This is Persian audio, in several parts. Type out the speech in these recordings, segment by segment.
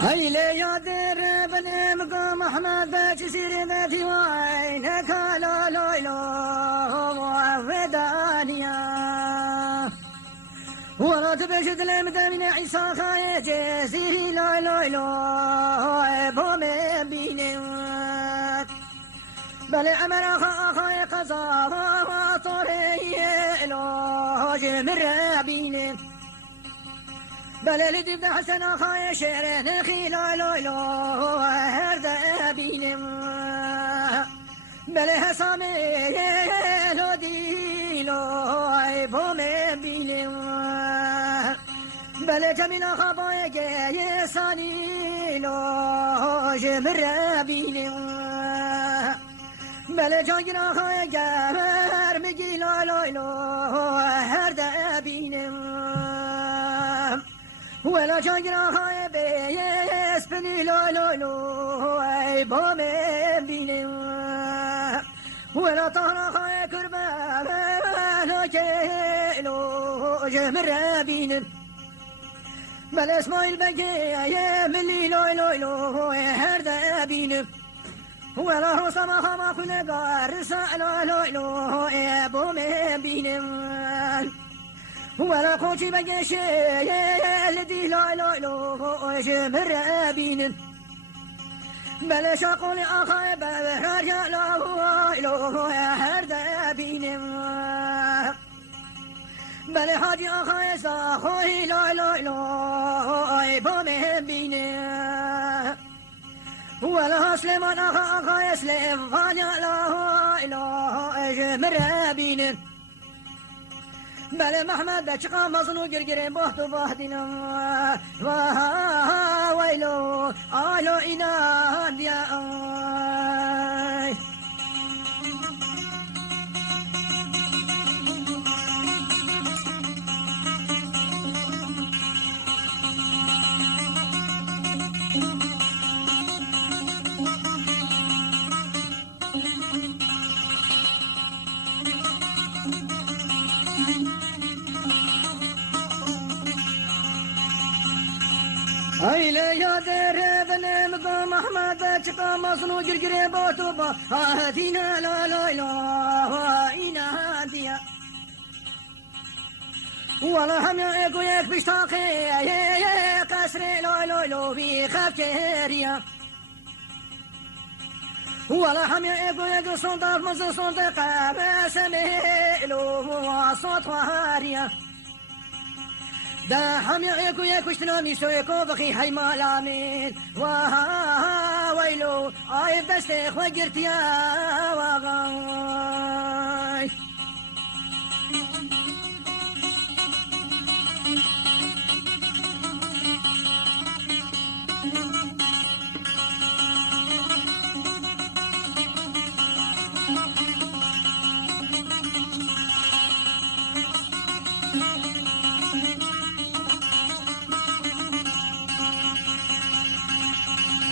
هاي لي يا در بني مقام احمد بجسير ذاتي وعينك لا لا لا وفدانيا ولا تبشد المدامين عيسى خاية جسيري لا لا لا بومي بينات بل عمر خاية قصا وطوري لا جمر بينات بل لدي بدا حسن خايا شعر نخي لا لا لا هرد بينم بل هسامي لودي لا بومي بينم بل جميل خبايا يساني لا جمر بينم بل جاينا خايا جمر مجي لا لا لا هرد بينم ولا جاينا خايب يسبني لا لا لا اي بومي بيني ولا طهر خايا كربا لا جيلو جمر بيني بل اسماعيل بقي ملي لا لا لا هرد بيني ولا روسا ما خما كل قارسا لا لا لا بومي بيني ولا قوتي بقشي الذي لا لا لا جمر بين بلاش اقول اخاي برجع لا لا هرد بين بل حاجي اخاي ساخوي لا لا لا بومي بين ولا سليمان اخاي سليم فانيا لا لا جمر بين بل محمد بشقا مظنو قرقرين بوحدو بوحدنا ويلو آلو إنا ديا هاي لي يا در بني مقام احمد بشقا مصنو جرجري بوتوبا هاتينا لا لا لا اينا ديا ولا هم يقو يك بشتاقي قسري لا لا لا في خفكيريا ولا هم يقو يك صندوق مز صندوق بسميلو وصوت وهاريا دا هم يكو يكشتنا ميسو يكو بخي حي مالامين وها ويلو اي بستيخ وقرت يا وغاي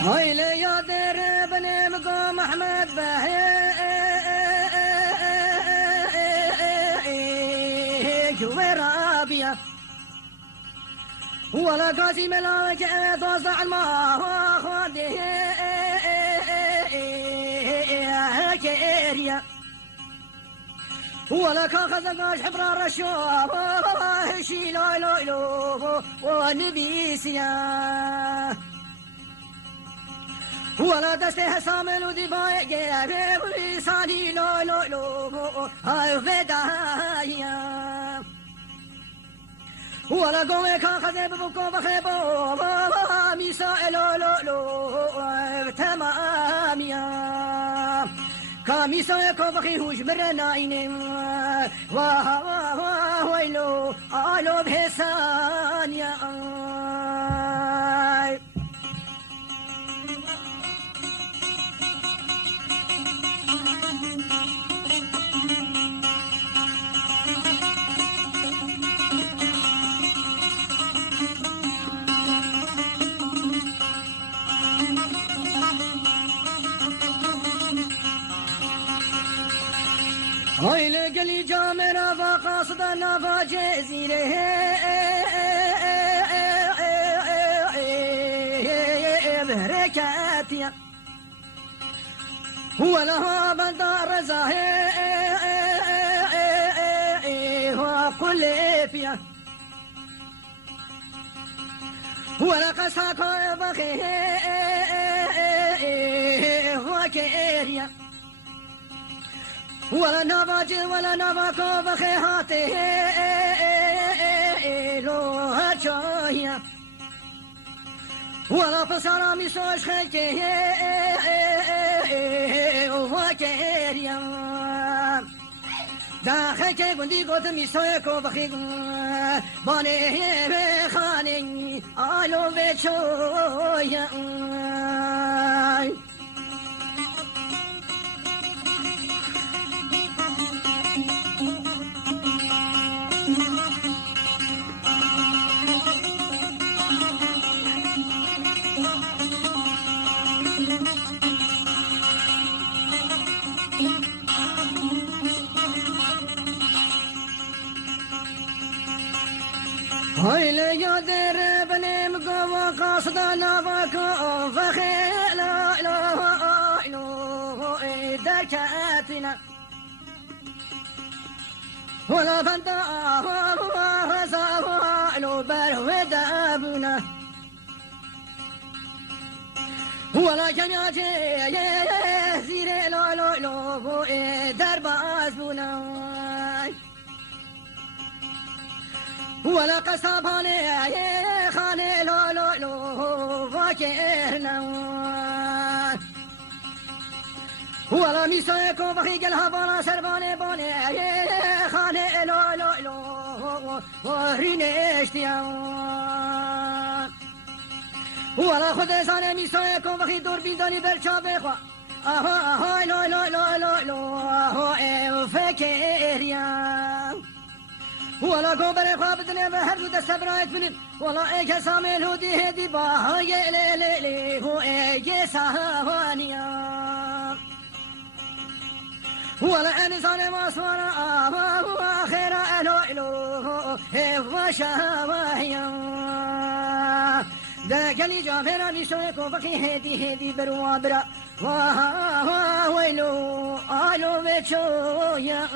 هاي لي يا در بني مقام احمد بهي ورابيا ولا قاسي ملاك توزع الماء واخواني كيريا ولا كان خزقاش حبر الشواب شي لا لا لا ونبيسيا ولا دسته سامل ودفاع جاب لساني لا لا لا هاي فدايا ولا قوي كان خذب بكو بخيبو ميسا لا لا لا تماميا كاميسا يكو بخي هوش مرنا عيني ويلو آلو بحسانيا هاي لقلي جامنا فقاصد نفا جزيره بركاتيا هو لها بندار زاهي وكل فيها ولا قصاك بخي وكيريا ولا نباج ولا نباك بخي هاتي لو هاتشايا ولا فصارا ميسوش خلكي وكيريا داخل كي قندي قوت ميسويكو بخي باني خاني آلو بيشويا هاي ليا در بني مقوى قاصدنا وكو فخيل لو دكاتنا ولا فندا وزا لو برود ابونا ولا جميعتي زير لو درب ازبونا ولا قصاباني خاني لو فاكرنا ولا ميسايكو بخي قلها بنا سرباني باني خاني لو ورينيشتيا ولا خد ساني ميسايكو بخي دور بيداني برشا بخوا اها لو فاكريا ولا قبر خابدني بهر دو دست برايت منن ولا ايك سامي الهودي هدي باها يلي هو ايك ساوانيا ولا انسان ما سوانا خير الو وشاوايا ذاك اللي جابنا بيسويكو بقي هدي بروا برا ويلو الو بيتشويا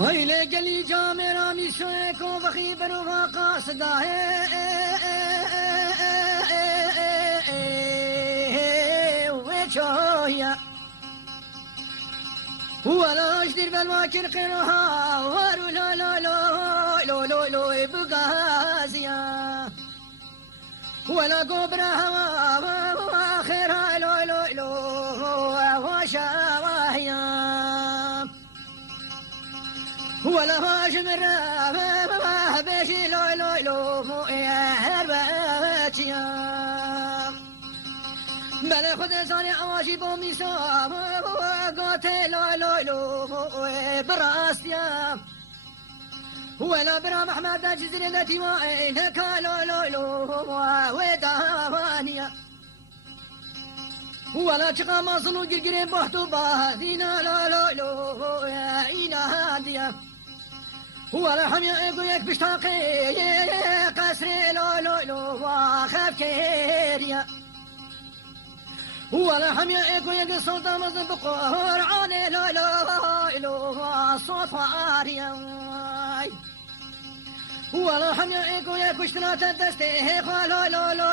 ويلي قلي جامرا ميسويكو بخي بروها قاصدا ويشويا ولا اشدر بالواكر قرها وارو لو بقازيا ولا قبرها خيرها لو وشاوايا ولا هاجم الرابع بيشي لو هرباتيا بلا خد زاني اواجي بومي سام قاتل لو براستيا ولا برا محمد جزر التي وإنك لو ودانيا ولا تقى مصنو جرجرين بحثو باهدينا لو إينا هاديا ولا حميا اقويك بشتاقي قسري لو واخاف كيريا ولا حميا اقويك السلطة مزن بقور عاني لو صوت واريا ولا حميا اقويك وشتنا تدستي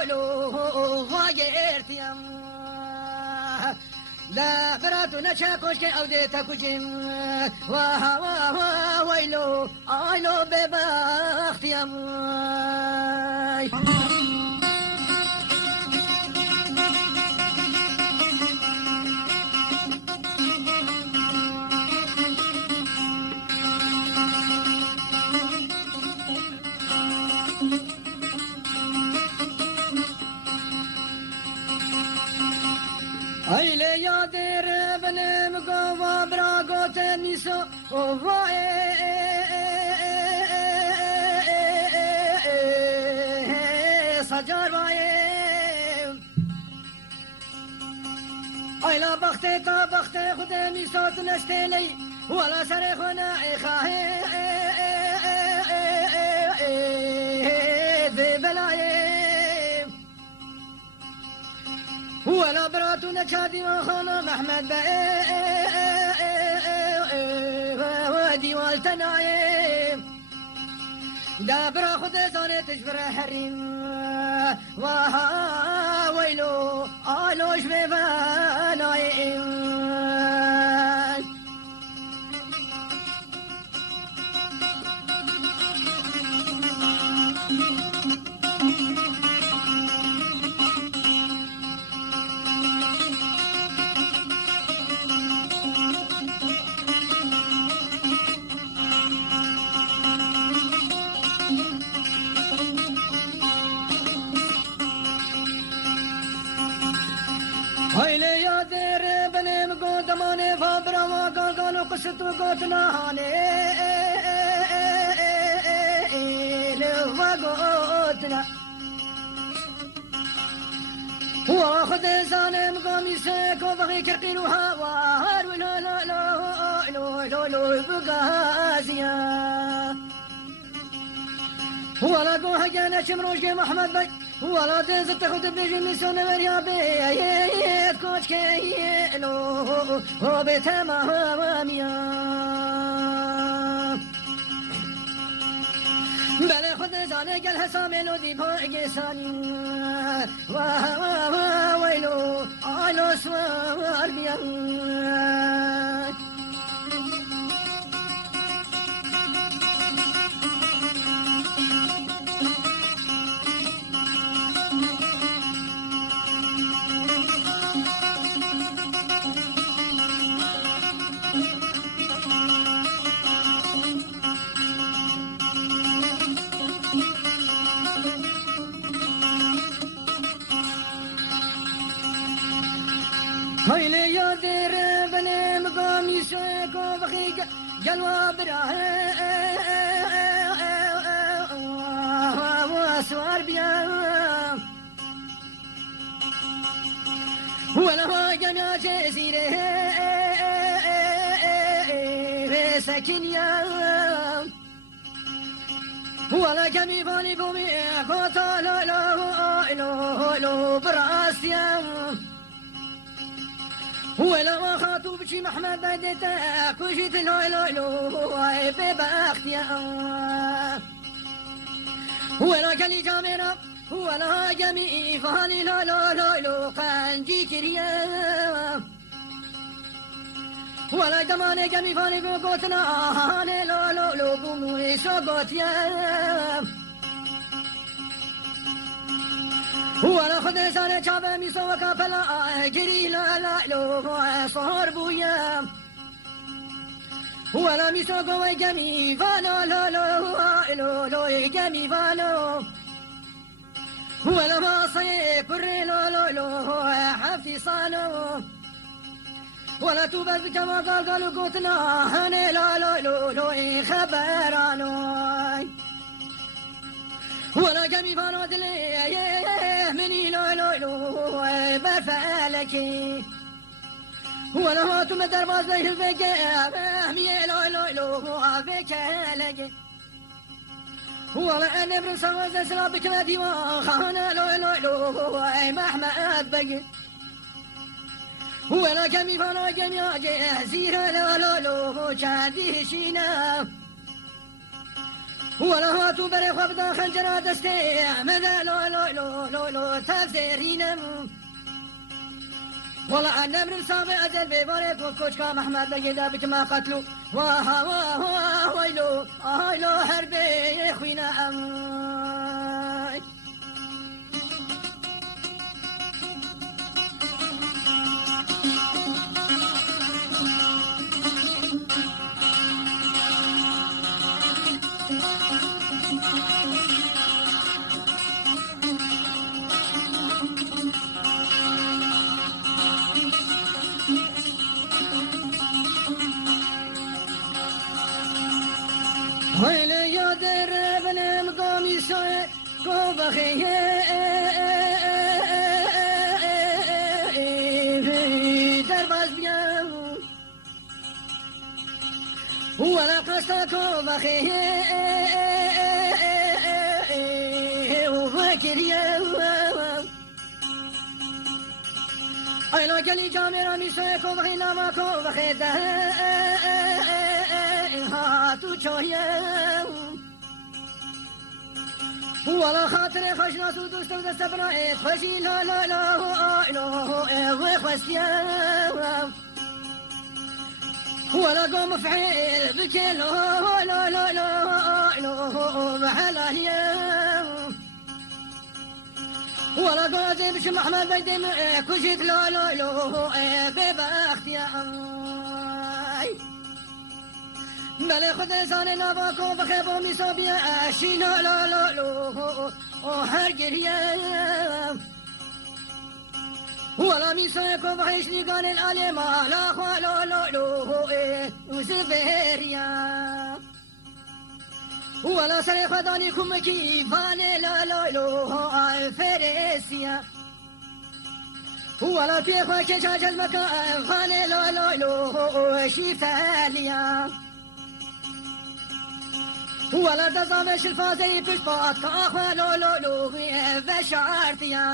لو واجرتيا لا براتو نشاكوش كي أوديتكو جيم ويلو آيلو بباختي أماي أي ليا یادر بنم گوا براگوت میسو وای سجار وای ایلا بخت تا بخت خود میسوت نستلی ولا سر خنا خاه ولا براتو نشادي وخانا محمد ودي والتنايم دابرا خد زاني تجبر حريم وها ويلو آلوش بفنايم هايلي يا دير بني مقود ماني فابرا وقاقانو قصتو قوتنا هاني وقوتنا واخد زاني مقامي سيكو بغي كرقينوها وهار ولا لا لا لو لو لو بقازيا ولا قوها جانا شمروش محمد بي ولا تنزل تاخد بيجي ميسون مريا بي كوش كي لو هو بتمام يا بلا خد زاني قال حسامي لو دي باقي ساني ويلو على سوار بيا هايلي يا دير بني مقامي سيكو بخيق جلوى براه واسوار بيا ولا هو جميع جزيرة سكن يا ولا كمي فاني بومي قوتا لا لا لا لا براسيا ولا ما خاطب شي محمد بديتا كوجيت لو لو لو ببختيا ولا كلي جامرة ولا جميع فاني لو لو لو لو قنجي كريا ولا دماني جميع فاني قوتنا هاني لو لو لو بومي سو قوتيا ولا خد سنة شابه ميسو كابلا جري لا لا لو صهر بويا ولا ميسو قوي جمي فالو لو لو لو لو جمي فالو ولا ما صي كري لو لو لو حفتي صانو ولا توبت كما قالوا قوتنا هني لو لو لو لو خبرانو ولا جمي فانو دلي مني لو لو لو برفالكي ولا هو تم درباز ليه الفقه مي لو لو لو فكالكي ولا انا برن سواز سلابك لا ديوان خانا لو لو لو محمد بقي ولا جمي فانو جمي زيرا لو لو لو شادي شينا ولا هاتو بري خبدا خنجرة دستي ماذا لو لو لو لو لو تفسيرينم ولا أنا من سامع أزل ببارك وكوشكا محمد لقيدا بك ما قتلوا واها واها ويلو آيلو حربي خوينا أمي كوبخي درباز بيان ولا قصة كوبخي وفكريا أيلا قلي جامرا ميسو كوبخي نما كوبخي ده هاتو چوهيا ولا خاطر خوش ناس و دوست و دست برایت خوشی لا لا لا و خوستیا ولا قوم فعيل بكل لا لا لا محلانيا ولا قوزي بش محمد بيدم كوشيت لا لا لا ببختيا بله خود زن نواکو بخیبو میسابیه اشی لا لا لا لا هر گریه ولا میساکو بخیش لیگان الالیم لا خوا لا لا لا وزبهریا ولا سر خدانی کمکی فان لا لا لا فرسیا ولا بيخوا كشاش المكان فان لا لا لا شفاليا ولا تزامش الفازي بسبات كاخوا لو لو لو فشعرتيا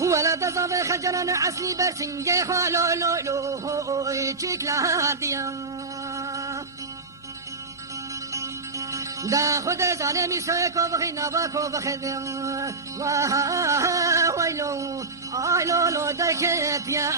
ولا تزامش خجرنا عسلي برسنجي خوا لو لو لو تشكلاتيا دا خود زانه میسای کو بخی نوا کو بخی واه ویلو آیلو لو دکت یا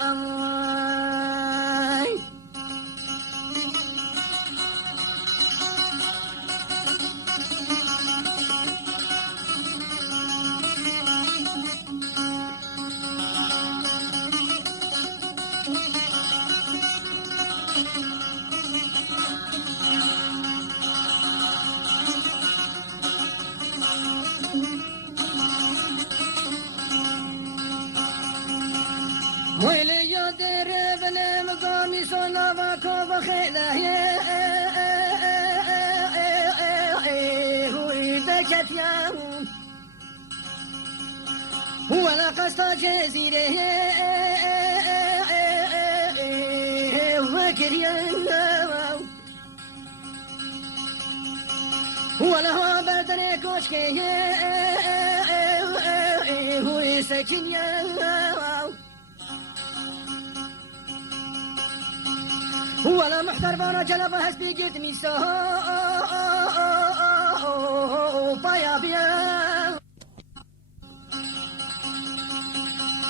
ويلي يا دير بني مقامي صنابا كوبا خيله ويدكت يا ولا قصة جزيرة وكريا ولا هو بدني كوشكي ويسكن يا ولا محتر بانا جلب حسبي قد ميسا بايا بيا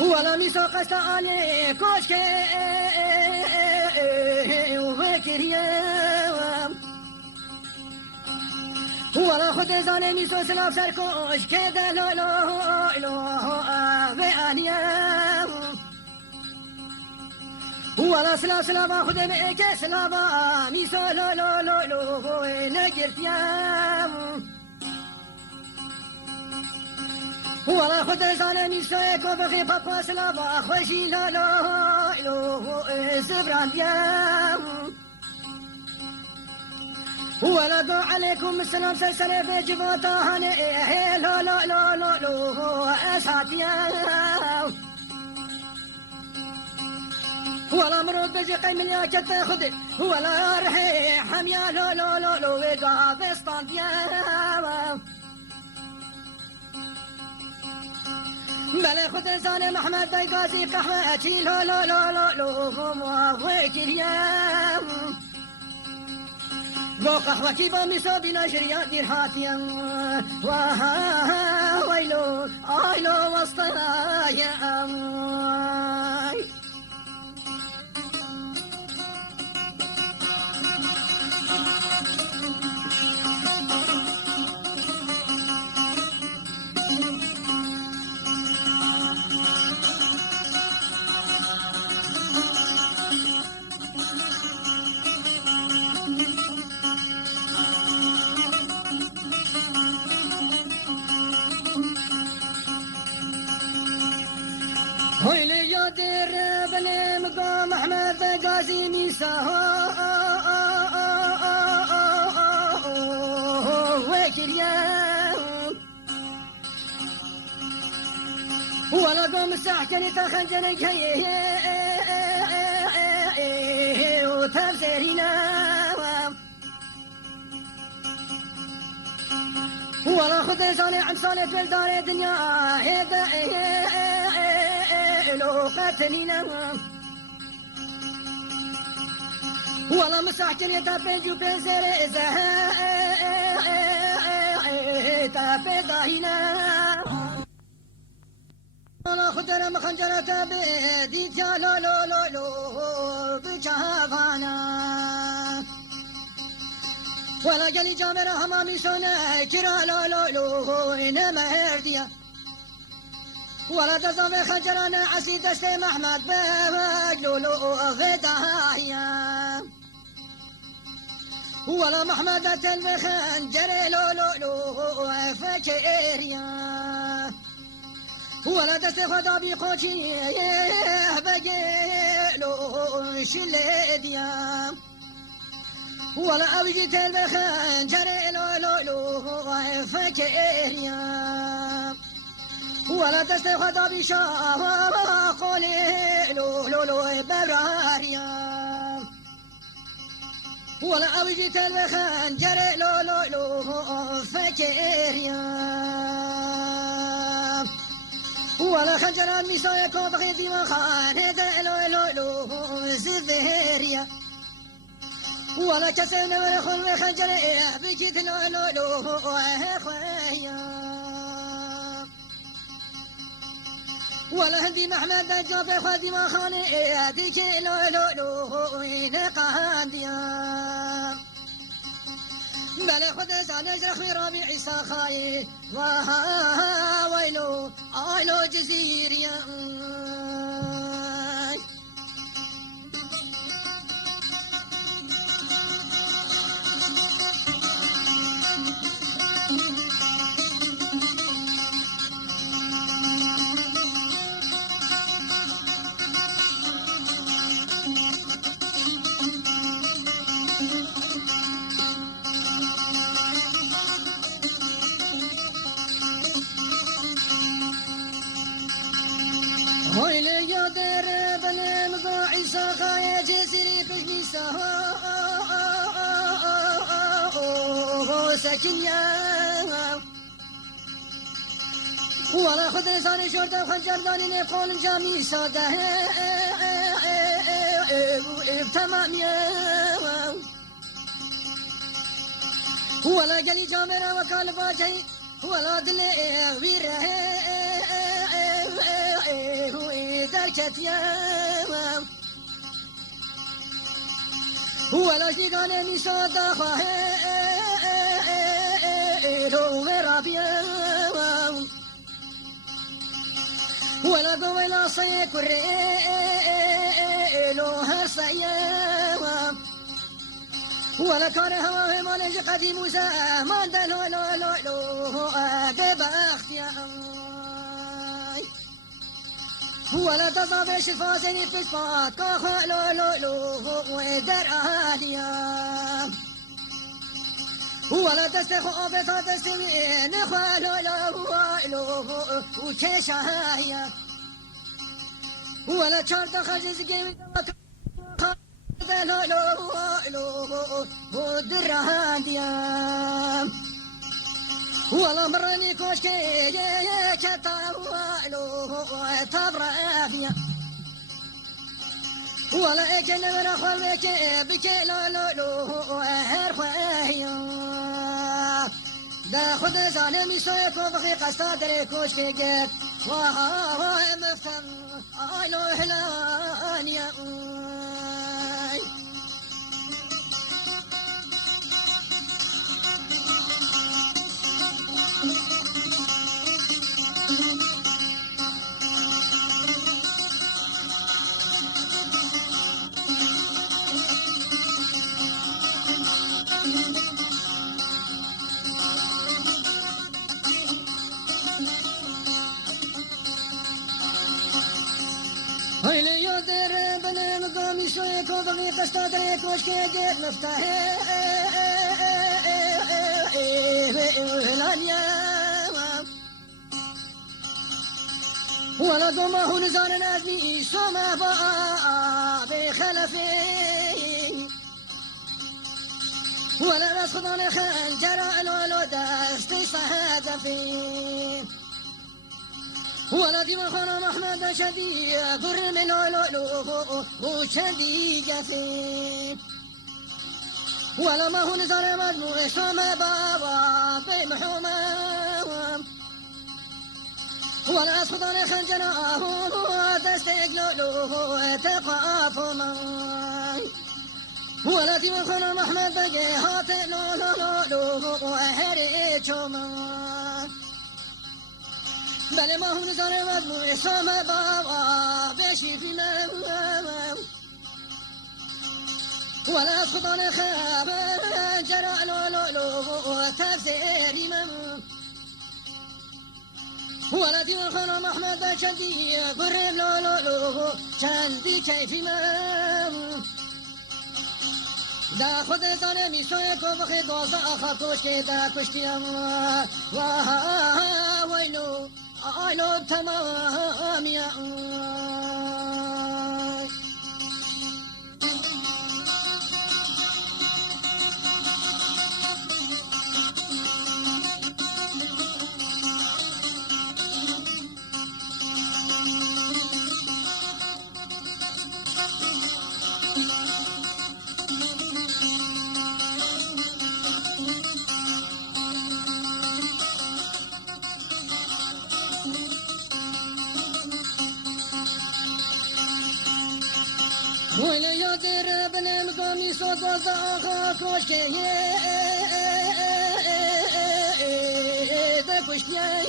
ولا ميسا قستا علي كوشكي وفكريا ولا خد زاني ميسا سلاف سر كوشكي دا لا لا لا بأنيا ولا سلا ما خد ميك سلا ما ميسو لو لو لو لو نجرتيا ولا خد زان ميسو كو بخي بابا سلا ما خوشي لو لو لو زبرانديا ولا دو عليكم السلام سلسلة بجبوتا هني لو لو لو لو لو اساتيا ولا مرود بجي قيم يا كتا خد ولا رحي حميا لو لو لو لو وقا فستان ديا بلا خد زان محمد بيقاسي قحوة لو لو لو لو لو موافق اليوم بو قحوة بامي صوبي نجريا دير هاتيا وها ويلو آيلو وسطنا يا أمي ويلي يا دير بني مقام احمد بقاسي ميسا وكل ولا قوم سحكني تخنجنك وتفسيرنا ولا خذ صانع صالح في الدار الدنيا لو قتلنا ولا مسحكن يتفنجو بزر تفداهنا ولا خدنا مخنجرة بديت يا لو لو لو لو بجافانا ولا جلي جامر همامي سونا كرا لو لو لو إنما هرديا ولا تزام خنجرنا عسي دست محمد بجلو لو غدايا ولا محمد تلبخنجر لو لو لو فكريا ولا دست خدا بي خوشي بجلو شلديا ولا أوجي تلبخنجر لو لو لو فكريا ولا دست خدا بي شاوا قولي لو لو لو براريا ولا أوجي تلبخنجر لو لو لو فكريا ولا خنجر الميسا يكون بغيت ما خانت لو لو لو زذيريا ولا كسرنا ولا خل خنجر بكيت لو لو لو خويا ولا هندي محمد جاب خدي ما خاني هذيك لو لو لو نقانديا بلا خد سانج رخي ربيع عيسى خاي ويلو ايلو جزيريا ويلي يا دير بني مقاعي ساخايا جزيري بجنيسا ساكنيا ولا خد لساني شرطة خنجر داني نقول جامي ساده بتماميا ولا قلي جامرة وكال باجي ولا دلي ويره دركتيا ولا شيغان ميسادا خاهيرو رابيا ولا قولا سيكريلو هسيا ولا كان هوا مالج قديم زمان دلو لو لو لو ببختيا ولا تصابش الفازني في سبات كاخا لو لو لو ودر آليا ولا تستخو أبتا تستوي نخوا لو لو لو وكشايا ولا شرط خجز جيم لو لو لو ودر آليا ولا مرني كوشكي كتاوالو تبرافيا ولا اكن من اخوال بكي لو لو لو هرخويا دا خد زالمي سويكو بخي قستا دري كوشكي جيك وها مفتن آلو هلانيا هيلي يودر بن مقامي شوي كوفي تستدري كوشكي جيب مفتاح ولا ضمه نزار نازمي سوما بخلفي ولا ناس خضان خنجر الولو دستي صهاد فيه ولا ديما خانا محمد شدي قر من الولو وشدي جفي ولا ما هو نزار مدموع سوما بابا بمحومة ولا أصدر خنجره تستقلله تقافنا ولا تيمخنا محمد بقي هاتي لو لو لو لو هريتشما بل ما هو نزار مدموع سوما بابا بشي في مام ولا أصدر خنجره لو لو لو تفسيري مام ولدي والخنا محمد شندي قرب لو لو لو شندي كيفي مام دا خود زانه میشوی کو بخی دوزا آخا کشکی دا کشتی ام ویلو آیلو تمامی ولا يدير بن مقامي صوت وزاخا كوشكي تكوشنيا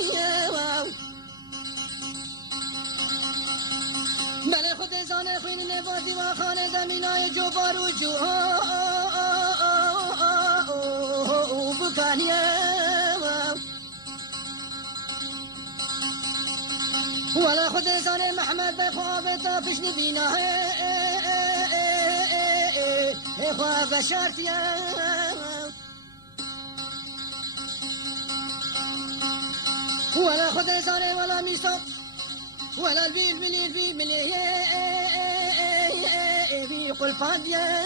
بل خود زانه خوين نباتي وخانه دميناي جوبار وجوها وبكانيا ولا خود زانه محمد بخواب تافش نبينا خواب شارتيا ولا خود زانه ولا ميسا ولا البيل بليل في مليه بيقول فاديا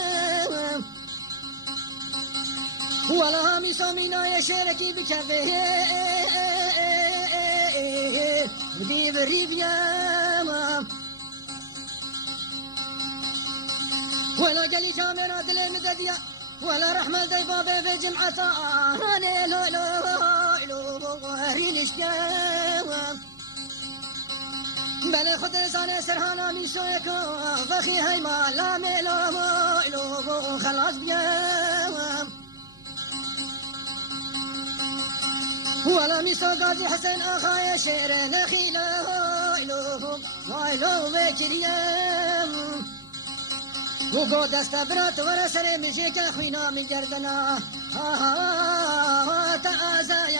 ولا هامي سامينا يشاركي بكفيه بدي بريبيا ولا جلي كاميرا دلي مدديا ولا رحمة دي بابي في جمعة هاني لو لو لو رينشتيا بل خود زانه سرحانا من شويكو فخي هاي ما لا ميلو خلاص بيا ولا ميسو قاضي حسين اخايا شير نخيلو وايلو بكريم وقو دست برات ورا سر مجيك خوينا من جردنا تأذى